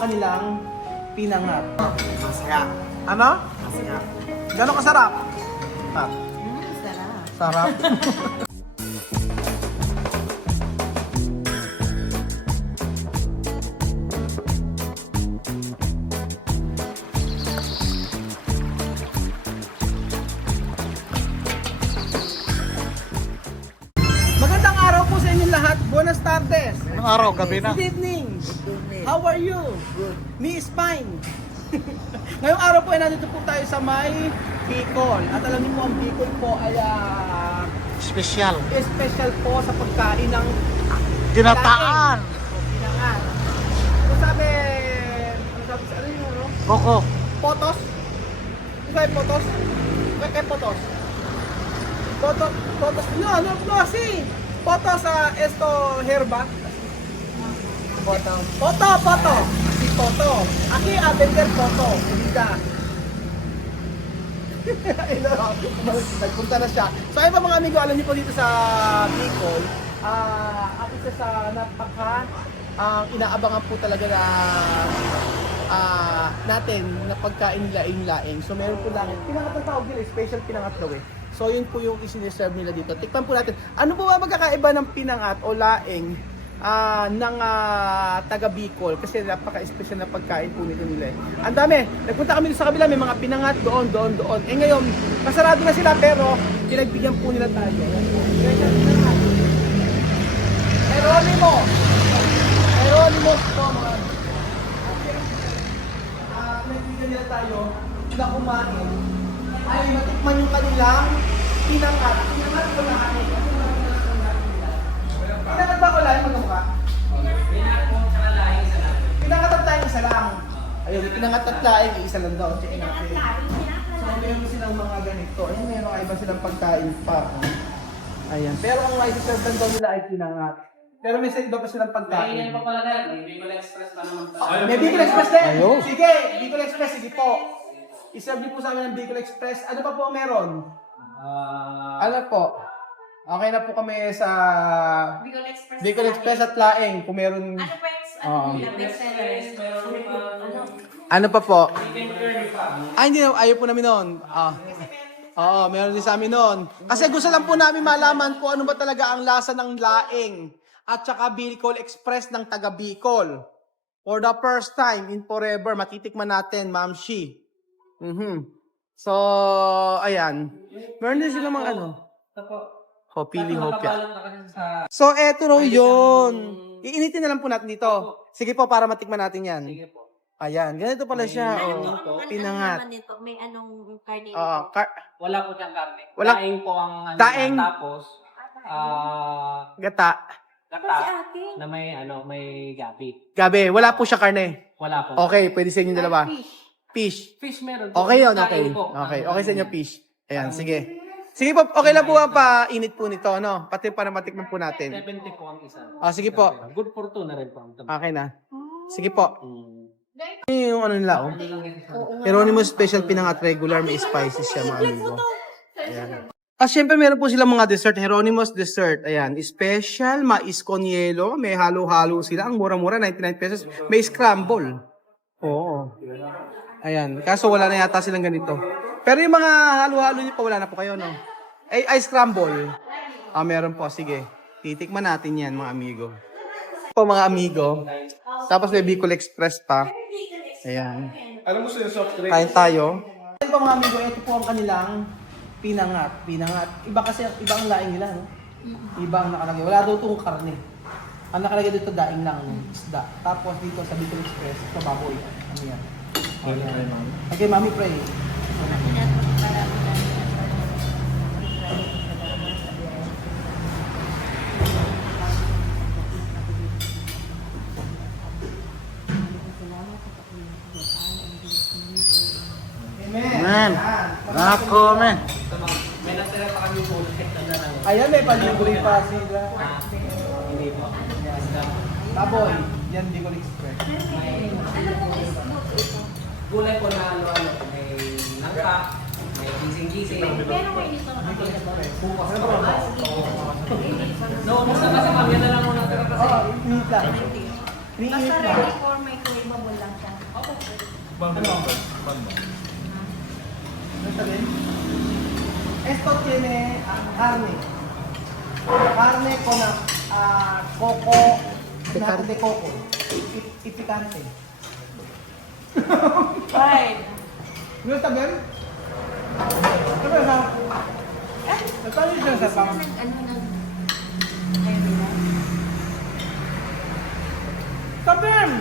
ang kanilang pinangat. Masarap. Ano? Masarap. Gano'ng kasarap? Pat. Sarap. Sarap. Magandang araw po sa inyong lahat. Buenas tardes. Anong araw? Gabi na. Good evening. How are you? Me is fine. Ngayong araw po ay nandito po tayo sa may Bicol. At alam niyo po ang Bicol po ay Special. special po sa pagkain ng Ginataan. pinangat. Ano sabi sa ano yung ano? Koko. Potos? Ano sabi potos? Kaya potos? Potos, no, kasi potos sa esto herba. Poto. Si Poto. Aki vender Poto. Hindi nagpunta na siya. So ayun pa mga amigo, alam niyo po dito sa Bicol, ang isa sa napaka inaabangan po talaga na natin na pagkain laing-laing. So meron po lang pinangat ang tawag nila, special pinangat daw eh. So yun po yung isineserve nila dito. Tikman po natin. Ano po ba magkakaiba ng pinangat o laing ng taga Bicol? Kasi napaka-special na pagkain po nila eh. Ang dami. Nagpunta kami sa kabila, may mga pinangat doon. Eh ngayon, pasarado na sila pero pinagbigyan po nila tayo. Geronimo po mga pinagbigyan nila tayo na kumain ay matikman yung kanilang pinangat. Pinangat ko lang. Pinangat ba ko lang? Magkamukha? Pinangat at laing isa lang. Ayun, pinangat at laing isa lang daw. Check natin. So, meron silang mga ganito. Ayun, may mga iba silang pagkain pa. Ayan. Pero ang isa-serve lang daw nila ay pinangat. Pero may iba pa silang pagkain. May pa pala dahil, may Bicol Express pa naman tayo. May Bicol Express din. Ayun. Sige, Bicol Express, sige po. Iserve niyo po sa amin ng Bicol Express. Ano pa po meron? Ano po? Okay na po kami sa Bicol Express. Bicol Express at Laing. Kung meron... Ano pa yung best sellers? Ano pa po? Chicken curry pa. Hindi na, ayaw po namin noon. Oo, meron din sa amin noon. Kasi gusto lang po namin malaman kung ano ba talaga ang lasa ng laing at saka Bicol Express ng taga Bicol. For the first time in forever, matitikman natin, Ma'am Shi. So, ayan. Meron din silang mga ano. Ito Pili hopya. nakabalot na kasi sa... So, eto raw yun. Iinitin na lang po natin dito. Sige po, para matikman natin yan. Sige po. Ayan, ganito pala siya. Ano Oh. ano Pinangat. naman nito? May anong karne Oo, nito? Wala po siyang karne. Wala- Daing po ang ano. Daing. Tapos, gata. Kasi gata akin. na may gabi. Gabi, wala po siya karne. Wala po. Okay, pwede sa inyo dalawa. Fish. Fish. Fish meron po. Okay yun, Daing okay. po. Okay, okay sa inyo fish. Ayan, sige. Sige po, okay lang po ang painit po nito, no? Pati para matikman po natin. 70 po ang isa. Sige po. Good for two na rin po ang tabi. Okay na. Sige po. Mm. Yung ano nila, oh. Geronimo special pinangat regular, may spices siya, mga amigo. Ayan. Syempre meron po silang mga dessert, Geronimo's dessert. Ayan, special, mais con hielo, may halo-halo sila. Ang mura-mura, 99 pesos. May scramble. Oo. Ayan, kaso wala na yata silang ganito. Pero yung mga halo-halo nyo pa, wala na po kayo, no? Ay, scramble. Meron po, sige. Titikman natin yan, mga amigo. Po, mga amigo. Tapos may Bicol Express pa. Ayan. Alam mo sa soft drink? Kain tayo. Ayan po mga amigo, ito po ang kanilang pinangat. Iba kasi, iba ang laing nila, no? Iba ang nakalagay. Wala daw itong karne. Ang nakalagay dito, daing lang, isda. Tapos dito sa Bicol Express, ito baboy. Ano yan? Okay, mami, pray. Man. Nako, man. May natira pa kami po. Ayan, may palibre pa sila. Hindi po. Baboy, yan Bicol Express. Gulay po na ano, may langka, may gising-gising. Pero may ito na Bicol Express. Bukas na po. No, basta kasi ma'am, yan na lang muna natira kasi. Minute lang. Basta Minute lang. ready for microwaveable lang. Ano? Ano sabihin? Esto tiene carne. Carne con coco, picante de coco. Y picante. Fine. Ano sabihin? Ano ba? Nagpano siya sa pang? Sabihin!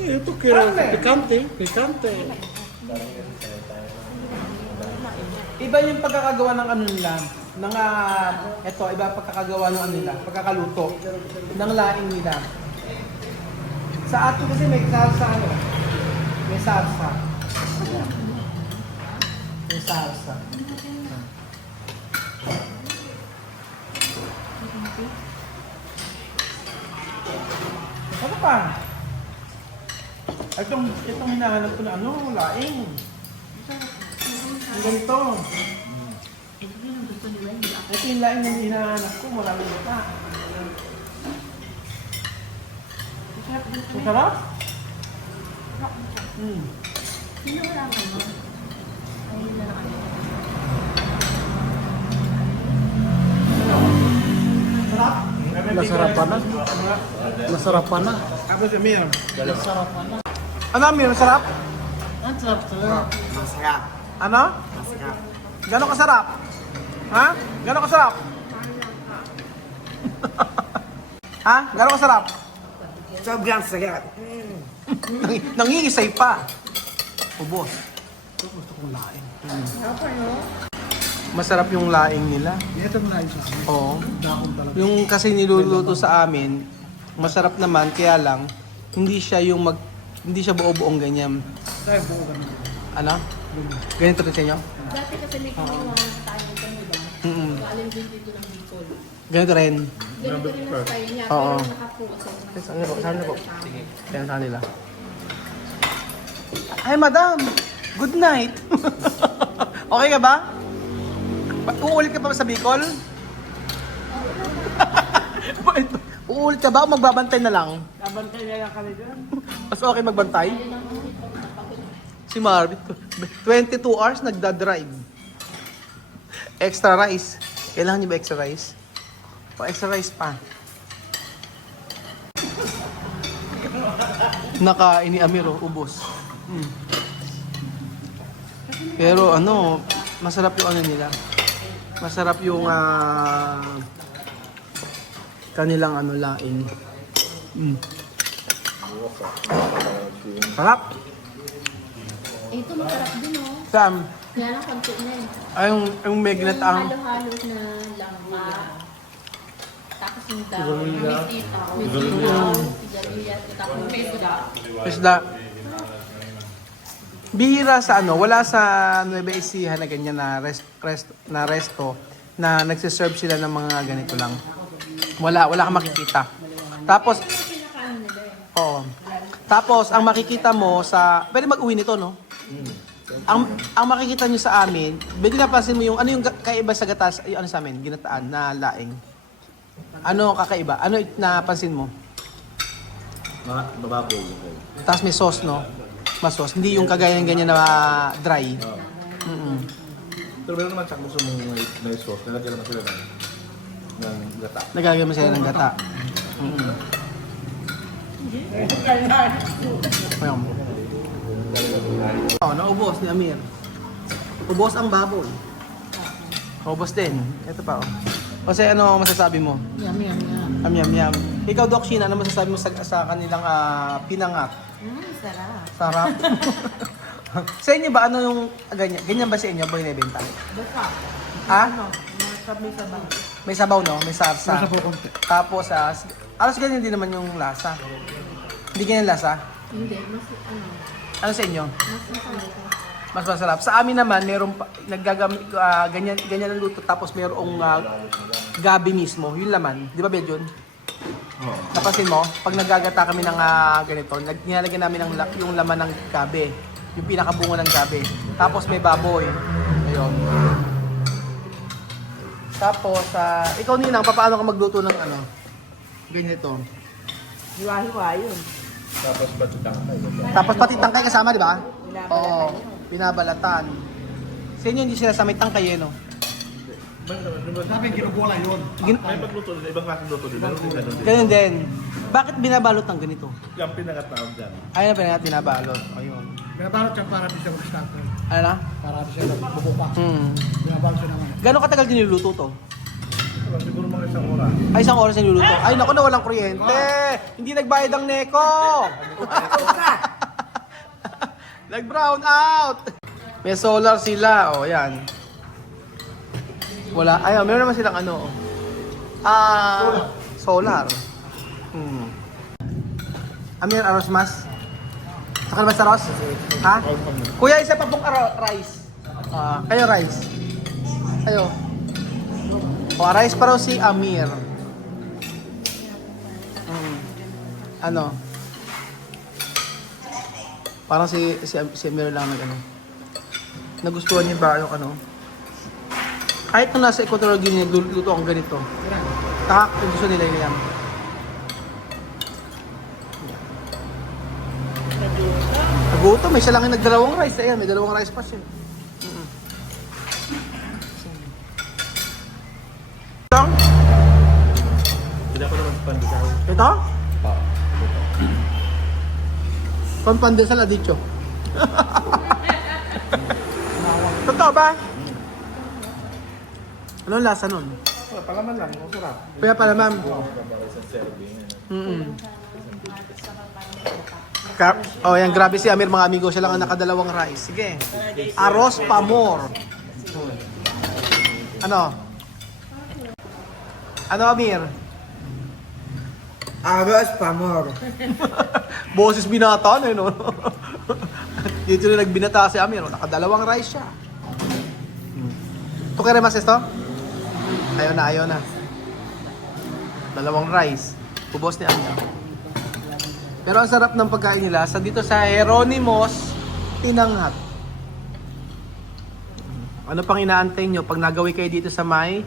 Ito kira picante. Picante. Iba yung pagkakagawa ng ano nila, ng eto, iba ang pagkakagawa ng ano nila, pagkakaluto ng laing nila. Sa atin kasi may salsa ano, may salsa. Ayan. May salsa. Ano pa? Itong hinahanap ko na ano, laing. Ang ganito. Ito yung laing na hinahanap ko, maraming mata. Ang sarap? Sarap? Nasarapan na. Nasarapan na. Tapos yung Mir. Nasarapan na. Ano Mir, sarap? Ang sarap sarap. Masarap. Ano? Masarap. Gano'ng kasarap? Ha? Gano'ng kasarap? Ha? Gano'ng kasarap? Sobrang sarap. Nangingisay pa. Ubos. Gusto kong laing. Masarap yung laing nila. Ito mo na isa. Oo. Dakong talaga. Yung kasi niluluto sa amin, masarap naman, kaya lang, hindi siya buo-buong ganyan. Tayo buo ka na. Ano? Ganito rin sa inyo? Dati kasi may kinuha tayo ito, diba? Mm-mm. Alin din dito ng Bicol. Ganito rin. Ganito rin ang style niya, Oo. pero nakapuso. Saan na po? Kaya sa kanila. Hi, madam! Good night! Okay ka ba? Uulit ka pa sa Bicol? Uulit ka ba o magbabantay na lang? Nabantay na lang kami dyan. Mas okay magbantay? Si Marvin, 22 hours nagda-drive. Extra rice. Kailangan niyo ba extra rice? O extra rice pa. Nakain ni Amiro, ubos. Pero ano, masarap yung ano nila. Masarap yung kanilang ano laing. Sarap. Ito masarap din, oh. Sam, Kaya lang konti na eh. ay yung magnet Yung ang halo-halo na langka. Tapos yung daw. May sitaw. May sitaw. Sigarilyas. Tapos may isda. isda. Bihira sa ano, wala sa Nueva Ecija na ganyan na resto na nagsiserve sila ng mga ganito lang. Wala kang makikita. Tapos, oo. Tapos, ang makikita mo sa, pwede mag-uwi nito, no? Ang makikita nyo sa amin, pwede napansin mo yung, ano yung kaiba sa gatas, yung ano sa amin, ginataan na laing. Ano kakaiba? Ano napansin mo? Mababaw. Tapos may sauce, no? Mas sauce. Hindi yung kagaya ng ganyan na dry. Pero meron naman tsaka gusto mong may sauce, nalagyan naman sila ng gata. Nagalagay mo sila ng gata. Ayun. Oh, naubos ni Amir. Ubos ang baboy. Ubos din. Ito pa, oh. Kasi ano masasabi mo? Yum, yum, yum. Yum, yum. Ikaw, Doc Sheena, ano masasabi mo sa kanilang pinangat? Sarap. Sarap. Sa inyo ba, ano yung ganyan? Ganyan ba sa inyo ba binibenta? Basta. Ha? May sabaw. May sabaw, no? May sarsa. Sa po konti. Tapos, alas ganyan din naman yung lasa. Hindi ganyan lasa? Hindi. Mas Ano sa inyo? mas masarap. Mas masarap. Sa amin naman, meron pa, naggagamit, ganyan ang luto, tapos merong gabi mismo, yung laman. Di ba, Bedjon? Oo. Napansin mo, pag naggagata kami ng ganito, nilalagyan namin yung laman ng gabi. Yung pinakabungo ng gabi. Tapos may baboy. Ayun. Tapos, ikaw Ninang, paano ka magluto ng ano? Ganito. Hiwa-hiwa yun. Tapos pati tangkay. Tapos pati tangkay kasama, di ba? Oo, binabalatan. Sa inyo hindi sila sa may tangkay, no? Sabi, ginubola yun. May pagluto din, ibang klaseng luto din. Meron din ganun din. Ganun din. Bakit binabalot ng ganito? Yung pinakatawag dyan. Ayun na pa natin binabalot. Ayun. Binabalot siya para di siya mag-starter. Ano na? Para di siya magbubuka. Binabalot siya naman. Gano'ng katagal din niluluto to? Wala, siguro mga isang oras. Ay, isang oras niluluto. Ay, naku na walang kuryente. Hindi nagbayad ang neko. Nag-brown out. May solar sila. O, yan. Wala. Ayun, meron naman silang ano. Solar. Amir, aros mas? Saka naman sa Ross? Ha? Kuya, isa pa pong rice. Kayo rice. Kayo. O, rice pa raw si Amir. Ano? Parang si Amir lang nag ano. Nagustuhan niya ba yung ano? Kahit nung nasa Equatorial Guinea, luto ang ganito. Gusto nila yun yan. Nagutom, may siya lang yung nagdalawang rice. Ayan, may dalawang rice pa siya. Ito? Hindi ako naman pandesal. Ito? Pampandesal na dicho. Totoo ba? Anong lasa nun? Palaman lang, masarap. Kaya pala ma'am. Isang serving. Oh, yan, grabe si Amir mga amigo. Siya lang ang nakadalawang rice. Sige. Arroz pamor. Ano? Ano, Amir? Arroz pamor. Boses binata na, no? Dito na nagbinata si Amir. Nakadalawang rice siya. Ito kaya mas ito? Ayaw na. Dalawang rice. Ubos ni Amir. Pero ang sarap ng pagkain nila sa dito sa Jeronimo's Pinangat. Ano pang inaantay nyo pag nagawi kayo dito sa may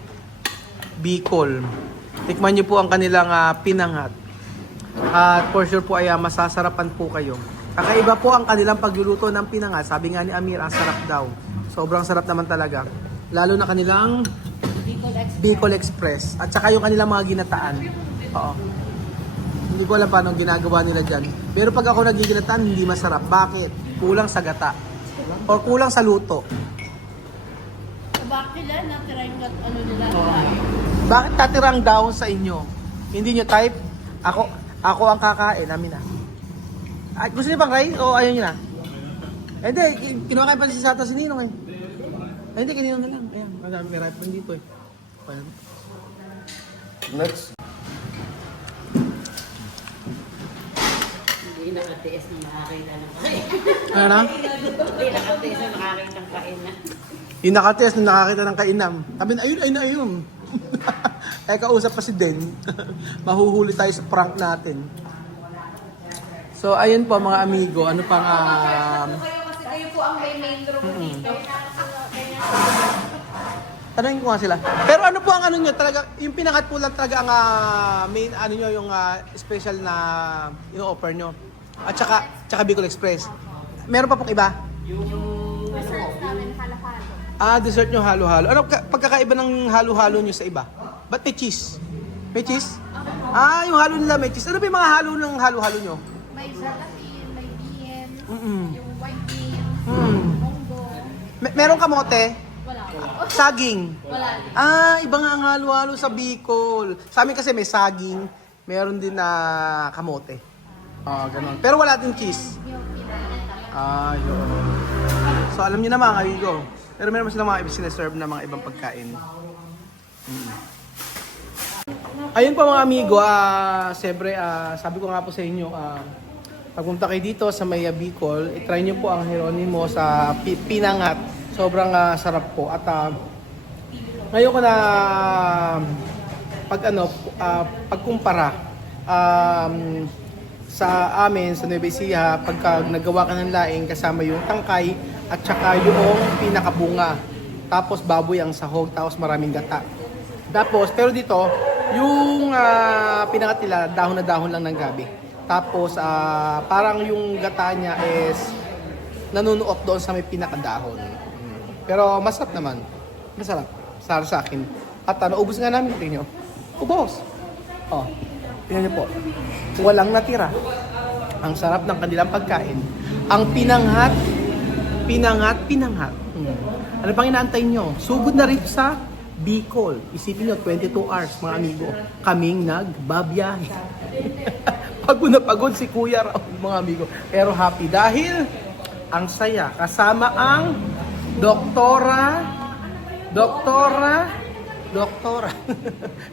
Bicol? Tikman nyo po ang kanilang Pinangat. At for sure po ay masasarapan po kayo. Kakaiba po ang kanilang pagluluto ng Pinangat. Sabi nga ni Amir, ang sarap daw. Sobrang sarap naman talaga. Lalo na kanilang Bicol Express. At saka yung kanilang mga ginataan. Oo. Hindi ko alam paano ang ginagawa nila dyan. Pero pag ako nagiginataan, hindi masarap. Bakit? Kulang sa gata. Or kulang sa luto. Bakit nila natira yung ano nila? Bakit tatirang down sa inyo? Hindi nyo type? Ako ang kakain namin Ay, gusto niyo pang rice o ayaw nyo na? Hindi, kinuha kayo pa si Sata si Ninong Ay, hindi, kinino na lang. Ayan, may rice pa dito Next. Hindi nakatiis na makakita ng kain. Ano na? Hindi nakatiis na makakita ng kain na. Yung nakatest na nakakita ng kainam. Sabi na, ayun. Eh, kausap pa si Den. Mahuhuli tayo sa prank natin. So, ayun po mga amigo. Ano pang... Kasi kayo po ang may main room dito. Tanungin ko nga sila. Pero ano po ang ano nyo? Talaga, yung Pinangat po lang talaga ang main, ano nyo, yung special na ino-offer nyo. At saka Bicol Express. Meron pa pong iba? Dessert namin halo-halo. Dessert nyo halo-halo. Ano pagkakaiba ng halo-halo nyo sa iba? Ba't may cheese? May cheese? Yung halo nila may cheese. Ano ba yung mga halo ng halo-halo nyo? May gelatin, may bean, Mm-mm. yung white bean, Hmm. munggo. Meron kamote? Wala pa. Saging? Wala. Iba nga ang halo-halo sa Bicol. Sa amin kasi may saging, meron din na kamote. Ganun. Pero wala din cheese. Yung pinaka. Yun. So alam niyo na mga amigo. Pero meron silang mga sinaserve na mga ibang pagkain. Ayun pa mga amigo, siyempre, sabi ko nga po sa inyo, pagpunta kayo dito sa Maya Bicol, itry nyo po ang Jeronimo sa Pinangat. Sobrang sarap po. At ngayon ko na pagkumpara sa amin, sa Nueva Ecija, pagka nagawa ka ng laing kasama yung tangkay at saka yung pinakabunga. Tapos baboy ang sahog, tapos maraming gata. Tapos, pero dito, yung Pinangat nila, dahon na dahon lang ng gabi. Tapos, parang yung gata niya is nanunuot doon sa may pinakadahon. Pero masarap naman. Masarap. Para sa akin. At naubos nga namin. Tingnan nyo. Ubos. Oh, tingnan nyo po. Walang natira. Ang sarap ng kanilang pagkain. Ang pinangat. Ano pang inaantay nyo? Sugod na rin sa Bicol. Isipin nyo, 22 hours, mga amigo. Kaming nagbabiyahe. Pagod na pagod si Kuya raw, mga amigo. Pero happy dahil ang saya. Kasama ang doktora.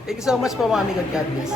Thank you so much po, mga amigo. God bless.